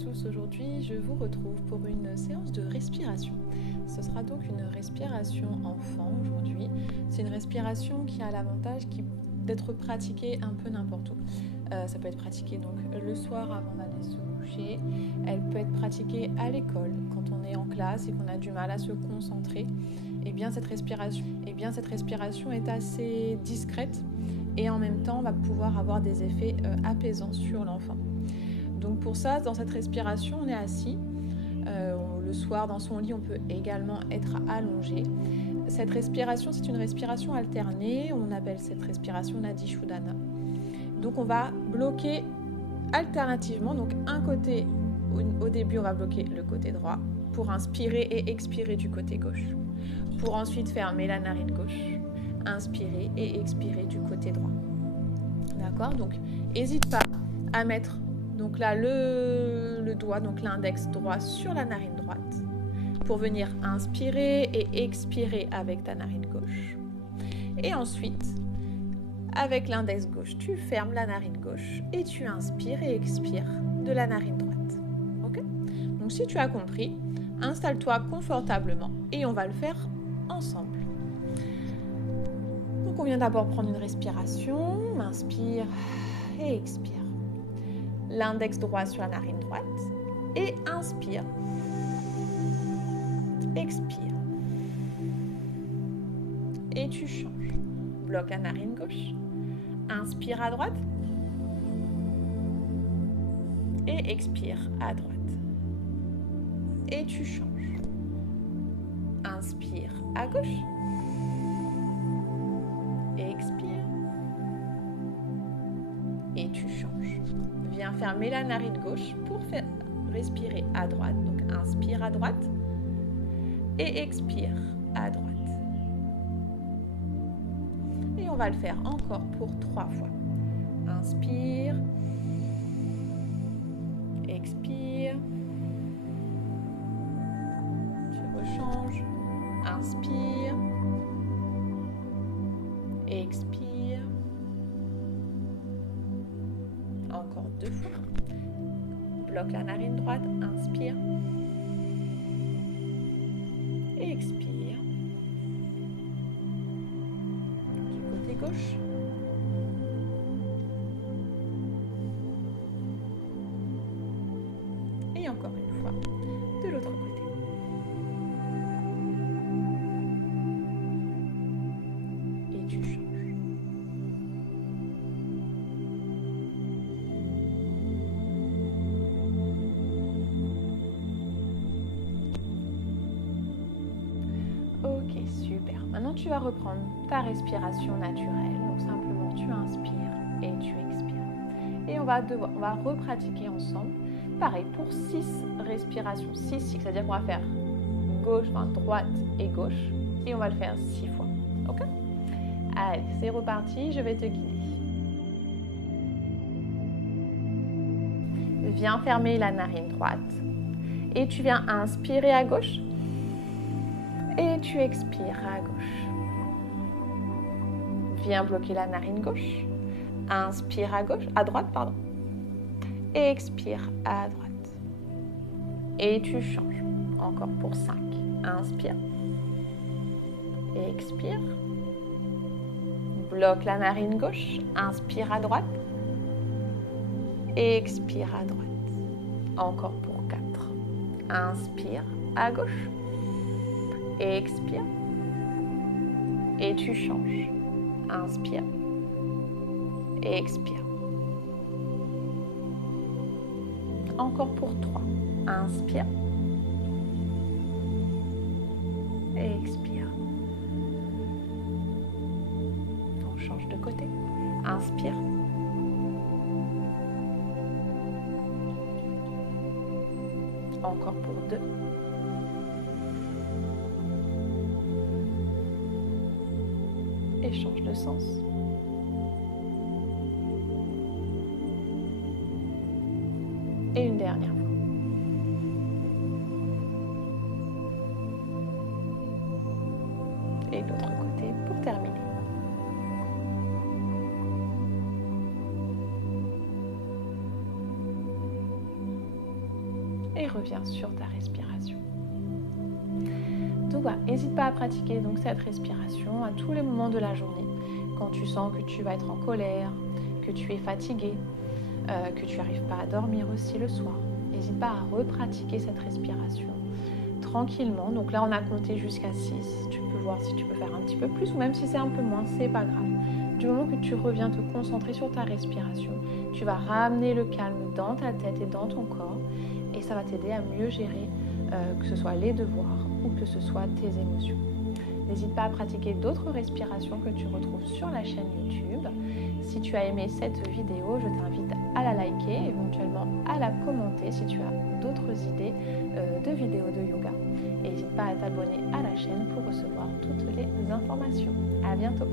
tous, aujourd'hui je vous retrouve pour une séance de respiration. Ce sera donc une respiration enfant aujourd'hui. C'est une respiration qui a l'avantage d'être pratiquée un peu n'importe où. Ça peut être pratiqué donc le soir avant d'aller se coucher. Elle peut être pratiquée à l'école quand on est en classe et qu'on a du mal à se concentrer. Et bien cette respiration est assez discrète et en même temps va pouvoir avoir des effets apaisants sur l'enfant. Donc pour ça, dans cette respiration, on est assis. Le soir, dans son lit, on peut également être allongé. Cette respiration, c'est une respiration alternée. On appelle cette respiration Nadi Shodhana. Donc on va bloquer alternativement. Donc un côté, au début, on va bloquer le côté droit pour inspirer et expirer du côté gauche. Pour ensuite fermer la narine gauche, inspirer et expirer du côté droit. D'accord ? Donc n'hésite pas à mettre donc là le doigt, donc l'index droit sur la narine droite pour venir inspirer et expirer avec ta narine gauche. Et ensuite, avec l'index gauche, tu fermes la narine gauche et tu inspires et expires de la narine droite. Ok ? Donc si tu as compris, installe-toi confortablement et on va le faire ensemble. Donc on vient d'abord prendre une respiration, on inspire et expire. L'index droit sur la narine droite et inspire, expire et tu changes. Bloque la narine gauche, inspire à droite et expire à droite et tu changes. Inspire à gauche et expire et tu changes. Viens fermer la narine gauche pour faire respirer à droite. Donc inspire à droite et expire à droite. Et on va le faire encore pour 3 fois. Inspire, expire, tu rechanges, inspire, expire. Encore 2 fois. Bloque la narine droite, inspire. Et expire. Du côté gauche. Et encore une fois, de l'autre côté. Et tu changes. Ok, super. Maintenant, tu vas reprendre ta respiration naturelle. Donc, simplement, tu inspires et tu expires. Et on va repratiquer ensemble. Pareil, pour 6 respirations. 6 cycles, c'est-à-dire qu'on va faire droite et gauche. Et on va le faire 6 fois. Ok ? Allez, c'est reparti. Je vais te guider. Viens fermer la narine droite. Et tu viens inspirer à gauche. Et tu expires à gauche. Viens bloquer la narine gauche. Inspire à droite. Et expire à droite. Et tu changes. Encore pour 5. Inspire. Et expire. Bloque la narine gauche. Inspire à droite. Et expire à droite. Encore pour 4. Inspire à gauche. Et expire. Et tu changes. Inspire. Et expire. Encore pour 3. Inspire. Et expire. On change de côté. Inspire. Encore pour 2. Et change de sens. Et une dernière fois. Et l'autre côté pour terminer. reviens sur ta respiration. Donc voilà, n'hésite pas à pratiquer donc cette respiration à tous les moments de la journée. Quand tu sens que tu vas être en colère, que tu es fatigué, que tu n'arrives pas à dormir aussi le soir, n'hésite pas à repratiquer cette respiration tranquillement. Donc là, on a compté jusqu'à 6. Tu peux voir si tu peux faire un petit peu plus ou même si c'est un peu moins, c'est pas grave. Du moment que tu reviens te concentrer sur ta respiration, tu vas ramener le calme dans ta tête et dans ton corps et ça va t'aider à mieux gérer que ce soit les devoirs ou que ce soit tes émotions. N'hésite pas à pratiquer d'autres respirations que tu retrouves sur la chaîne YouTube. Si tu as aimé cette vidéo, je t'invite à la liker, éventuellement à la commenter si tu as d'autres idées de vidéos de yoga. Et n'hésite pas à t'abonner à la chaîne pour recevoir toutes les informations. À bientôt!